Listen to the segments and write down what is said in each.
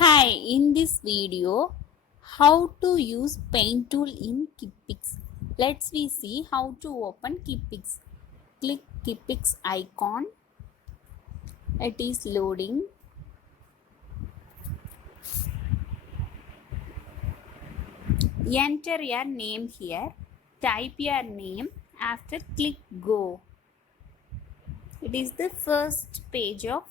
Hi, in this video, how to use paint tool in Keepix. Let's we see how to open Keepix. Click Keepix icon. It is loading. Enter your name here. Type your name. After click go. It is the first page of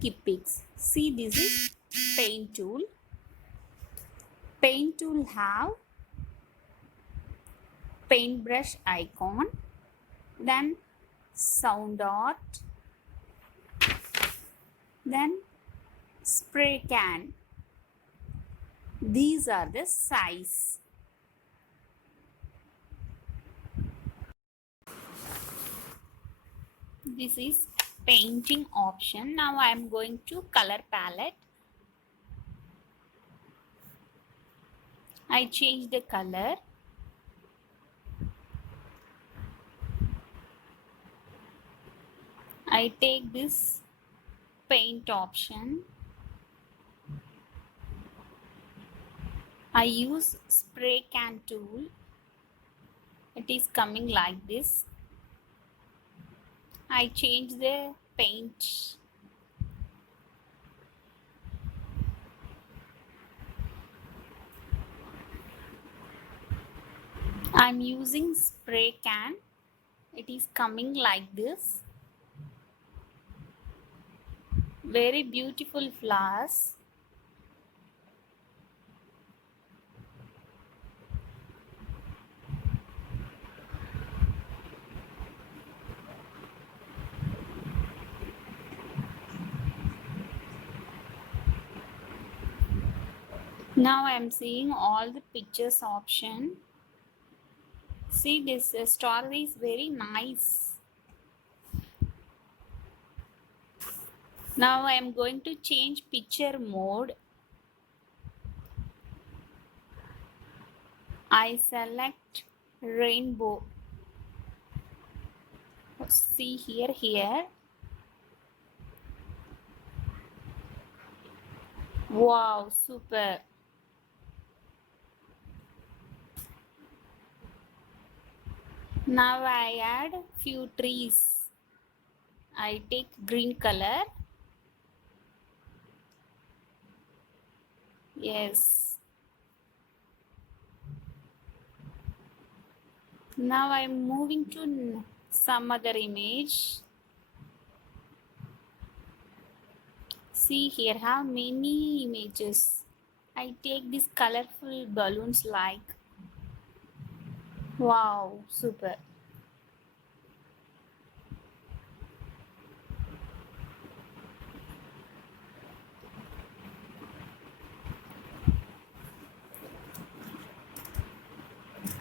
Keepix. See, this is paint tool. Paint tool have paintbrush icon, then sound art, then spray can. These are the size. This is painting option. Now I am going to color palette. I change the color. I take this paint option. I use spray can tool. It is coming like this. I change the paint. I'm using spray can. It is coming like this. Very beautiful flowers. Now I am seeing all the pictures option. See, this star is very nice. Now I am going to change picture mode. I select rainbow. See here. Wow, super. Now I add few trees. I take green color. Yes. Now I am moving to some other image. See here how many images. I take these colorful balloons like. Wow, super.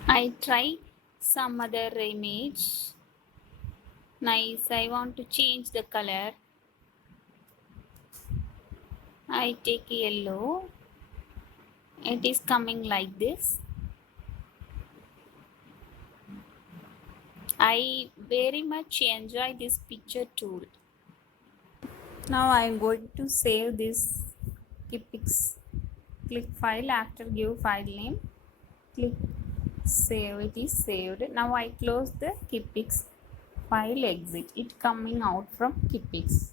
I try some other image. Nice. I want to change the color. I take yellow. It is coming like this. I very much enjoy this picture tool. Now I am going to save this Keepix. Click file. After give file name. Click save. It is saved. Now I close the Keepix file, exit. It coming out from Keepix.